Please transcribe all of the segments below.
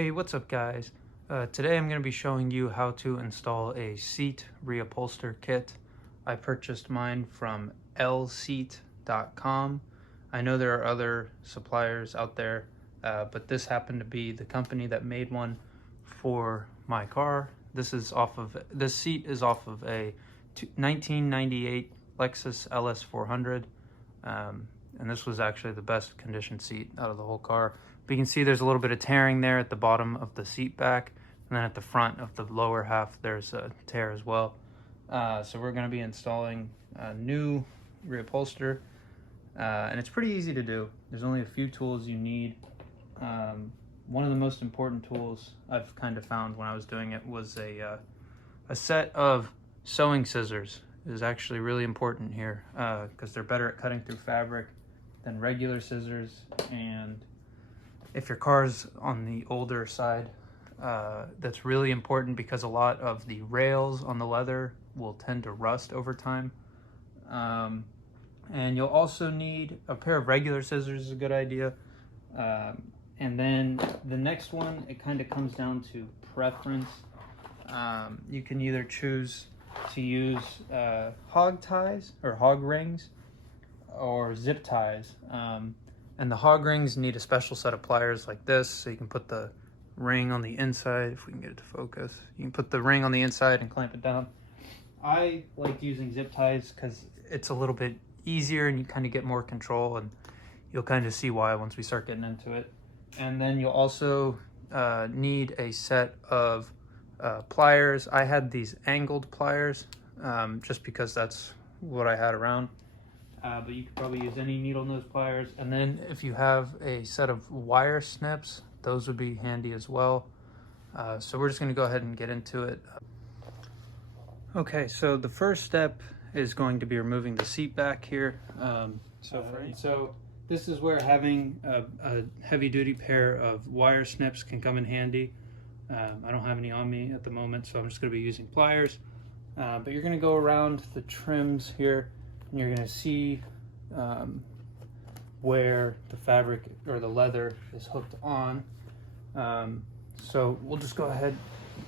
Hey, what's up guys? Today I'm going to be showing you how to install a seat reupholster kit. I purchased mine from lseat.com. I know there are other suppliers out there, but this happened to be the company that made one for my car. This seat is off of a 1998 Lexus LS400. And this was actually the best condition seat out of the whole car. But you can see there's a little bit of tearing there at the bottom of the seat back, and then at the front of the lower half there's a tear as well. So we're going to be installing a new reupholster, and it's pretty easy to do. There's only a few tools you need. One of the most important tools I've kind of found when I was doing it was a set of sewing scissors. Is actually really important here because they're better at cutting through fabric than regular scissors. And if your car's on the older side, that's really important because a lot of the rails on the leather will tend to rust over time. And you'll also need a pair of regular scissors is a good idea. And then the next one, it kind of comes down to preference. You can either choose to use hog ties or hog rings or zip ties, and the hog rings need a special set of pliers like this, so you can put the ring on the inside. If we can get it to focus, you can put the ring on the inside and clamp it down. I like using zip ties because it's a little bit easier and you kind of get more control, and you'll kind of see why once we start getting into it. And then you'll also need a set of pliers. I had these angled pliers just because that's what I had around, but you could probably use any needle nose pliers. And then if you have a set of wire snips, those would be handy as well. So we're just going to go ahead and get into it. Okay, so the first step is going to be removing the seat back here. So this is where having a heavy-duty pair of wire snips can come in handy. I don't have any on me at the moment, so I'm just going to be using pliers. But you're going to go around the trims here, and you're going to see where the fabric or the leather is hooked on. So we'll just go ahead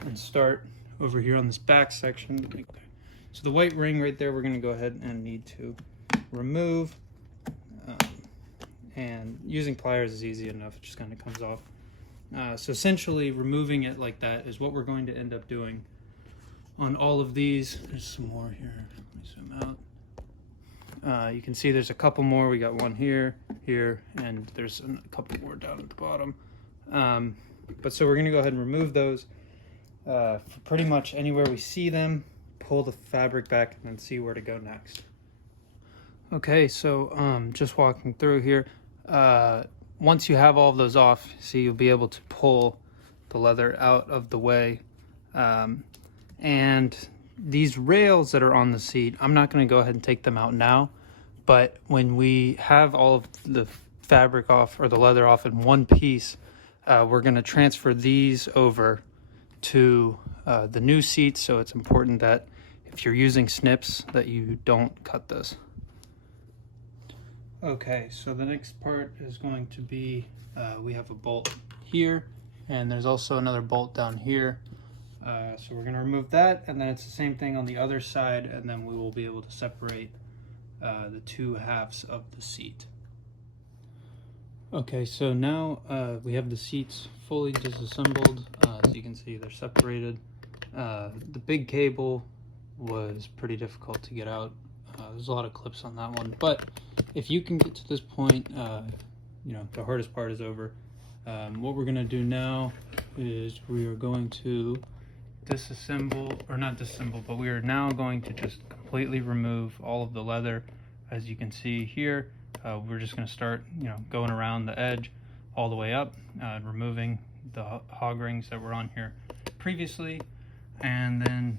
and start over here on this back section. So the white ring right there, we're going to go ahead and need to remove. And using pliers is easy enough, it just kind of comes off. So essentially removing it like that is what we're going to end up doing on all of these. There's some more here. Let me zoom out. You can see there's a couple more. We got one here, here, and there's a couple more down at the bottom. But so we're going to go ahead and remove those. For pretty much anywhere we see them, pull the fabric back and then see where to go next. Okay, so just walking through here. Once you have all of those off, see, you'll be able to pull the leather out of the way. And these rails that are on the seat, I'm not going to go ahead and take them out now, but when we have all of the fabric off or the leather off in one piece, we're going to transfer these over to the new seat. So it's important that if you're using snips that you don't cut this. Okay, so the next part is going to be, we have a bolt here, and there's also another bolt down here. So we're going to remove that, and then it's the same thing on the other side, and then we will be able to separate the two halves of the seat. Okay, so now we have the seats fully disassembled. So you can see they're separated. The big cable was pretty difficult to get out. There's a lot of clips on that one, but if you can get to this point, you know, the hardest part is over. What we're going to do now is we are going to disassemble, or not disassemble, but we are now going to just completely remove all of the leather. As you can see here, we're just going to start, you know, going around the edge all the way up, removing the hog rings that were on here previously, and then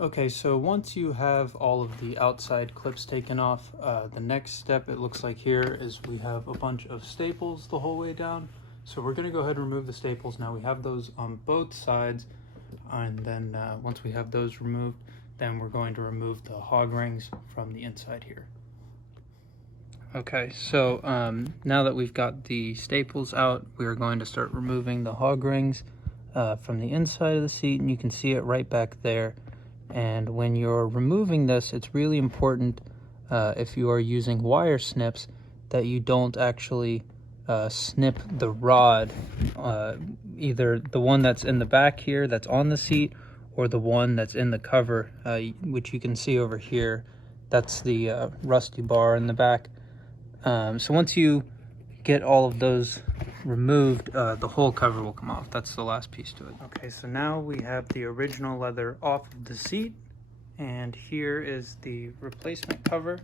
okay, so once you have all of the outside clips taken off, the next step, it looks like here, is we have a bunch of staples the whole way down. So we're going to go ahead and remove the staples. Now we have those on both sides, and then once we have those removed, then we're going to remove the hog rings from the inside here. Okay, so now that we've got the staples out, we're going to start removing the hog rings from the inside of the seat, and you can see it right back there. And when you're removing this, it's really important if you are using wire snips that you don't actually snip the rod, either the one that's in the back here that's on the seat or the one that's in the cover, which you can see over here. That's the rusty bar in the back. So once you get all of those removed, the whole cover will come off. That's the last piece to it. Okay, so now we have the original leather off of the seat, and here is the replacement cover.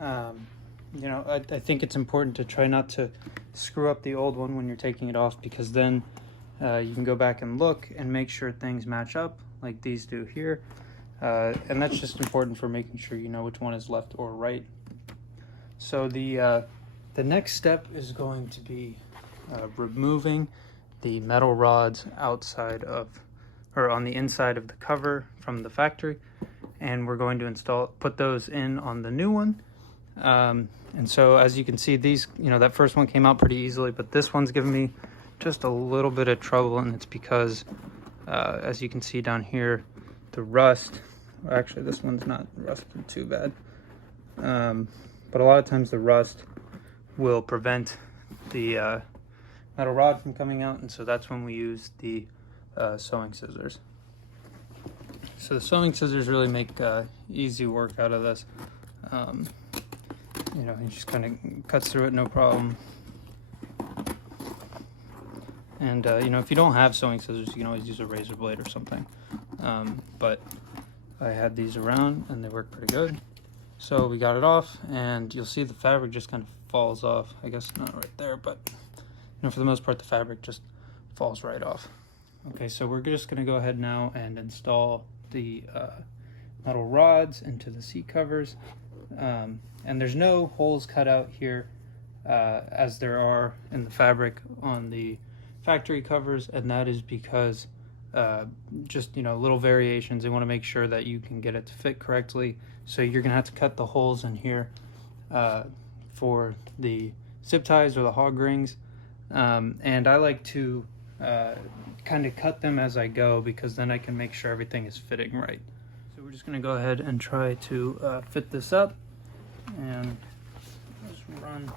You know, I think it's important to try not to screw up the old one when you're taking it off, because then you can go back and look and make sure things match up like these do here. And that's just important for making sure you know which one is left or right. So the next step is going to be removing the metal rods outside of, or on the inside of the cover from the factory, and we're going to put those in on the new one. And so as you can see, these, you know, that first one came out pretty easily, but this one's given me just a little bit of trouble, and it's because as you can see down here, the rust, actually this one's not rusted too bad, but a lot of times the rust will prevent the metal rod from coming out, and so that's when we use the sewing scissors. So the sewing scissors really make easy work out of this. You know, it just kind of cuts through it, no problem. And you know, if you don't have sewing scissors, you can always use a razor blade or something. But I had these around and they work pretty good. So we got it off, and you'll see the fabric just kind of falls off. I guess not right there, but you know, for the most part, the fabric just falls right off. Okay, so we're just gonna go ahead now and install the metal rods into the seat covers. And there's no holes cut out here as there are in the fabric on the factory covers, and that is because just, you know, little variations. They want to make sure that you can get it to fit correctly, so you're gonna have to cut the holes in here for the zip ties or the hog rings, and I like to kind of cut them as I go, because then I can make sure everything is fitting right. So we're just gonna go ahead and try to fit this up, and just run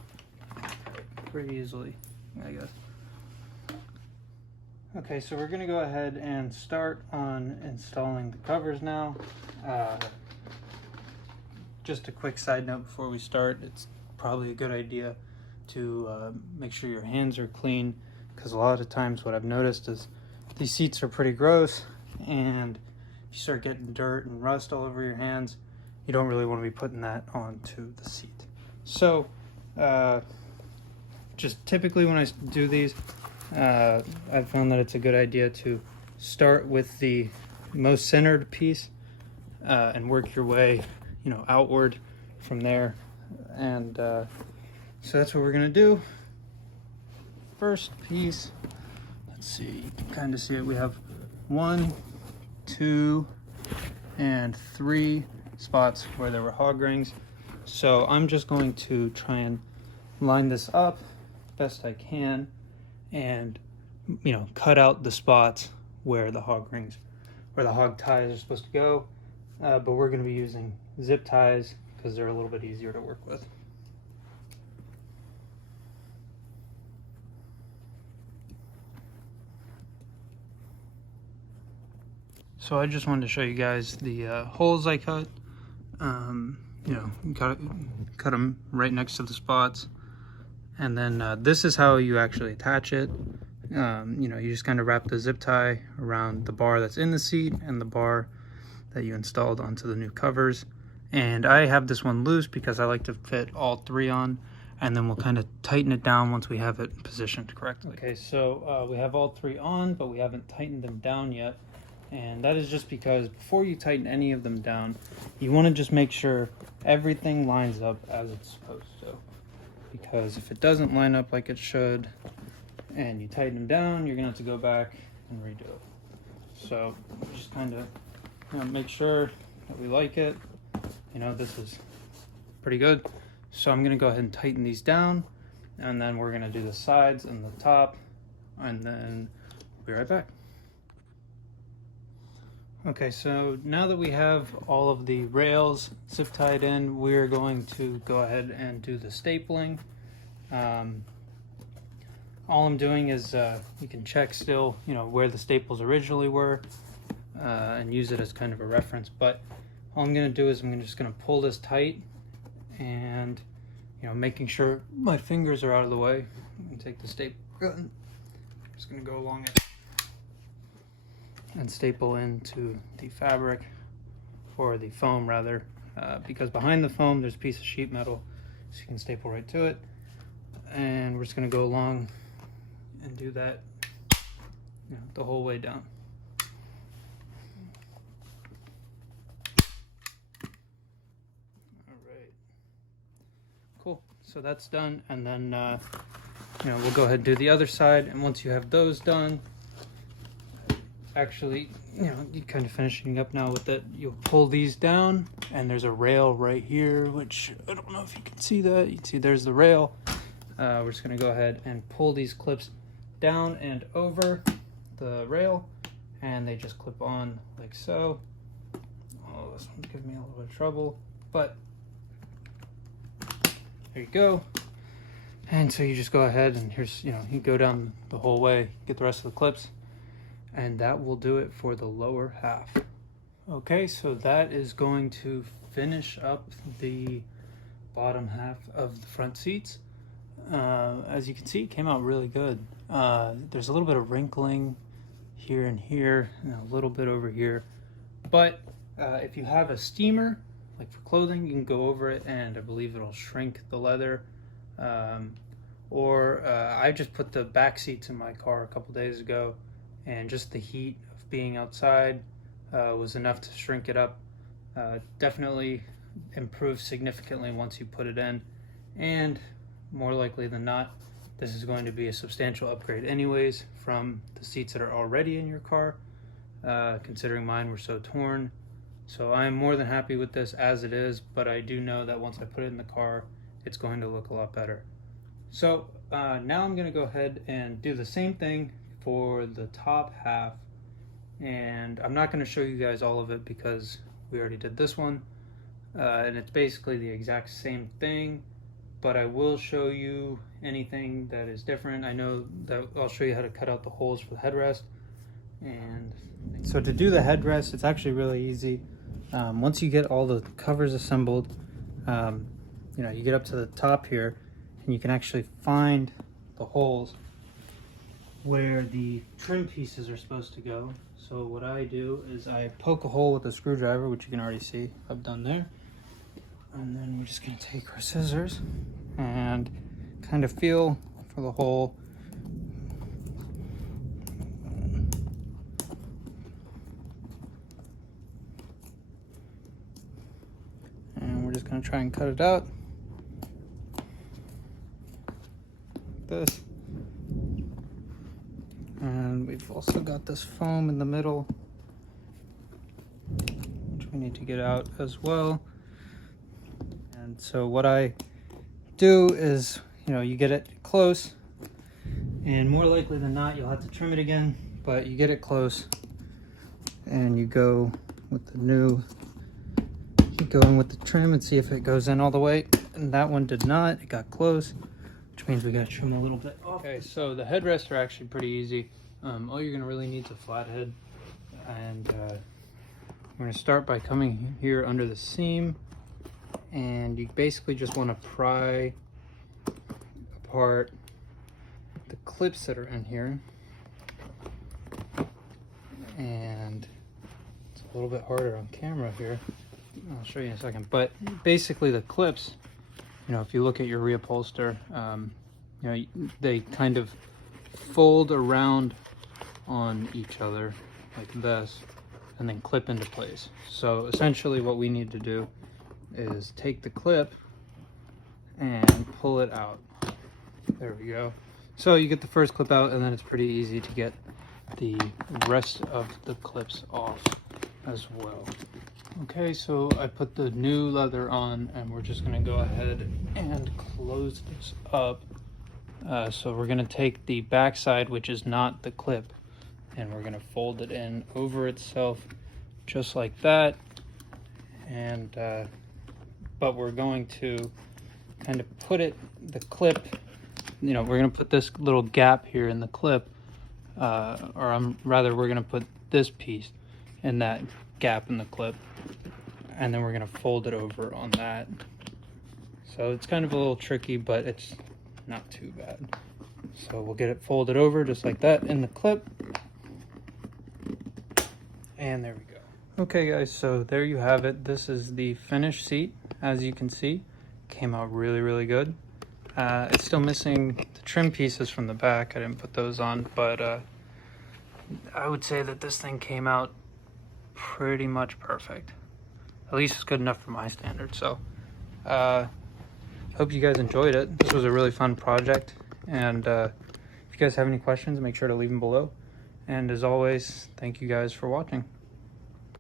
pretty easily, I guess. Okay, so we're gonna go ahead and start on installing the covers now. Just a quick side note before we start, it's probably a good idea to make sure your hands are clean, because a lot of times what I've noticed is these seats are pretty gross, and if you start getting dirt and rust all over your hands, you don't really want to be putting that onto the seat. So just typically when I do these, I've found that it's a good idea to start with the most centered piece and work your way, you know, outward from there. And so that's what we're gonna do. First piece, let's see, you can kind of see it. We have 1, 2, and 3 spots where there were hog rings. So I'm just going to try and line this up best I can, and, you know, cut out the spots where the hog rings, where the hog ties are supposed to go. But we're going to be using zip ties because they're a little bit easier to work with. So I just wanted to show you guys the holes I cut. You know, cut them right next to the spots, and then this is how you actually attach it. You know, you just kind of wrap the zip tie around the bar that's in the seat and the bar that you installed onto the new covers. And I have this one loose because I like to fit all 3 on, and then we'll kind of tighten it down once we have it positioned correctly. Okay, so we have all 3 on, but we haven't tightened them down yet. And that is just because before you tighten any of them down, you want to just make sure everything lines up as it's supposed to. Because if it doesn't line up like it should, and you tighten them down, you're going to have to go back and redo it. So just kind of, you know, make sure that we like it. You know, this is pretty good. So I'm gonna go ahead and tighten these down, and then we're gonna do the sides and the top, and then we'll be right back. Okay, so now that we have all of the rails zip tied in, we're going to go ahead and do the stapling. All I'm doing is you can check still, where the staples originally were and use it as kind of a reference. But all I'm going to do is I'm just going to pull this tight and, making sure my fingers are out of the way. I'm going to take the staple gun. I'm just going to go along it and staple into the fabric, or the foam rather, because behind the foam there's a piece of sheet metal, so you can staple right to it. And we're just going to go along and do that the whole way down. All right, cool. So that's done, and then we'll go ahead and do the other side. And once you have those done, actually, you're kind of finishing up now with it. You'll pull these down, and there's a rail right here, which I don't know if you can see that. You can see there's the rail. We're just going to go ahead and pull these clips down and over the rail, and they just clip on like so. Oh, this one's giving me a little bit of trouble, but there you go. And so you just go ahead and here's, you go down the whole way, get the rest of the clips, and that will do it for the lower half. Okay, so that is going to finish up the bottom half of the front seats. As you can see, it came out really good. There's a little bit of wrinkling here and here, and a little bit over here. But if you have a steamer, like for clothing, you can go over it, and I believe it'll shrink the leather. I just put the back seats in my car a couple days ago, and just the heat of being outside was enough to shrink it up. Definitely improves significantly once you put it in, and more likely than not, this is going to be a substantial upgrade anyways from the seats that are already in your car, considering mine were so torn. So I'm more than happy with this as it is, but I do know that once I put it in the car, it's going to look a lot better. So now I'm going to go ahead and do the same thing for the top half, and I'm not going to show you guys all of it because we already did this one, and it's basically the exact same thing, but I will show you anything that is different. I know that I'll show you how to cut out the holes for the headrest. And so to do the headrest, it's actually really easy. Once you get all the covers assembled, you get up to the top here, and you can actually find the holes where the trim pieces are supposed to go. So what I do is I poke a hole with a screwdriver, which you can already see I've done there. And then we're just going to take our scissors and kind of feel for the hole. And we're just going to try and cut it out like this. And we've also got this foam in the middle, which we need to get out as well. And so what I do is, you get it close, and more likely than not, you'll have to trim it again, but you get it close, and you go with the new, keep going with the trim and see if it goes in all the way. And that one did not, it got close, which means we got to trim a little bit off. Okay, so the headrests are actually pretty easy. All you're gonna really need is a flathead, and we're gonna start by coming here under the seam, and you basically just want to pry apart the clips that are in here. And it's a little bit harder on camera here, I'll show you in a second, but basically the clips, if you look at your Reupholster, they kind of fold around on each other like this and then clip into place. So essentially what we need to do is take the clip and pull it out. There we go. So you get the first clip out, and then it's pretty easy to get the rest of the clips off as well. Okay, so I put the new leather on, and we're just gonna go ahead and close this up. So we're gonna take the back side, which is not the clip, and we're gonna fold it in over itself just like that. And but we're going to kind of put it, the clip, you know, we're gonna put this little gap here in the clip, we're gonna put this piece in that gap in the clip, and then we're gonna fold it over on that. So it's kind of a little tricky, but it's not too bad. So we'll get it folded over just like that in the clip, and there we go. Okay guys, so there you have it. This is the finished seat. As you can see, came out really good. It's still missing the trim pieces from the back. I didn't put those on, but I would say that this thing came out pretty much perfect. At least it's good enough for my standards. So hope you guys enjoyed it. This was a really fun project, and if you guys have any questions, make sure to leave them below. And as always, thank you guys for watching.